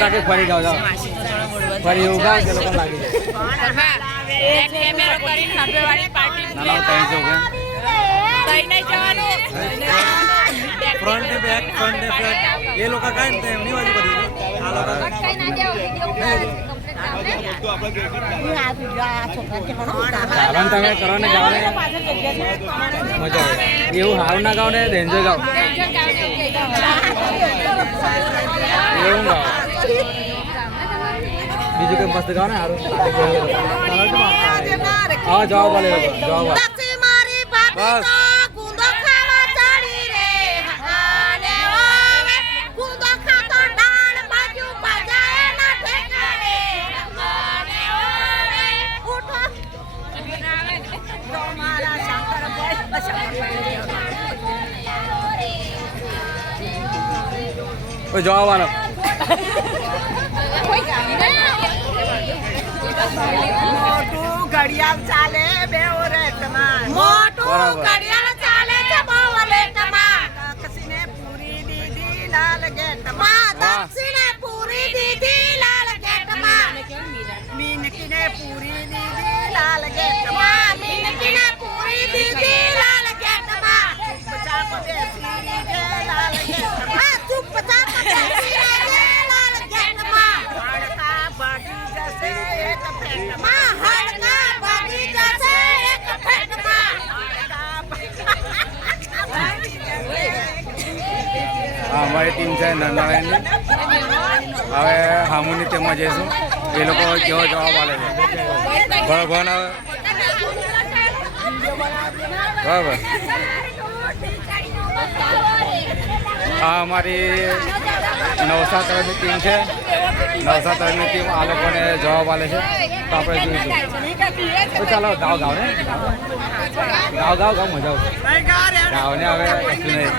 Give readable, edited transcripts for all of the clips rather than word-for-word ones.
કાકે ફરી ગાવ જાવ ફરી એવું ગાવ કે લોકો લાગી એક કેમેરો કરીને હબેવાળી પાર્ટી ના કઈ જો કે કઈ નહીં જવાનું ફ્રન્ટ ને બેક એ લોકો કાઈ ને એમની બાજુ બધું આ લોકો કઈ ના જાવ વિડિયો સાવન તમે કરો ને ગાવ ને મજા આવે એવું હાવ ના ગાવ ને ડેન્જર ગાવ એવું ગાવ બીજું કઈ મસ્ત ગાવ ને હારું હા જવાબ વાલે જવાબ વાલે બસ કોઈ જવાબ વાળો મોટું ઘડિયાળ ચાલે બે ઓરેટમાં મોટું ઘડિયાળ ચાલે છે બહુ ઓરેટમાં દક્ષિણે પૂરી દીધી લાલ ગેટમાં દક્ષિણે પૂરી દીધી લાલ ગેટમાં મીનકીને પૂરી દીધી લાલ ગેટમાં મીનકીને પૂરી દીધી લાલ ગેટમાં ચૂપચાપ બેસી રહે લાલ ગેટમાં ચૂપચાપ બેસી રહે લાલ ગેટમાં હડકા ભાગી જશે એક ફેટમાં હડકા ભાગી જશે એક ફેટમાં હા અમારી ટીમ છે નંદાવાયની હવે હામુની ટીમમાં જઈશું એ લોકો કેવો જવાબ આપે છે બરાબર બરાબર આ અમારી નવસાર તરફની ટીમ છે નવસાર તરફની ટીમ આ લોકોને જવાબ આપે છે તો આપણે જોઈશું તો ચાલો ગાવ ગાવ ને ગાવ ગાવ ગાવ મજા આવશે ગાવ ને હવે કશું નહીં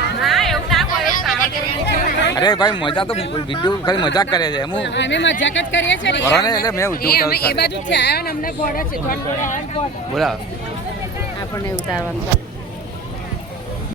અરે ભાઈ મજા તો વિડીયો ખાલી મજાક કરે છે એમ અમે મજાક જ કરીએ છીએ બરાબર ને એટલે મેં એ બાજુ છે આવ્યા ને અમને ગોળે છે બોલા આપણને ઉતારવાનું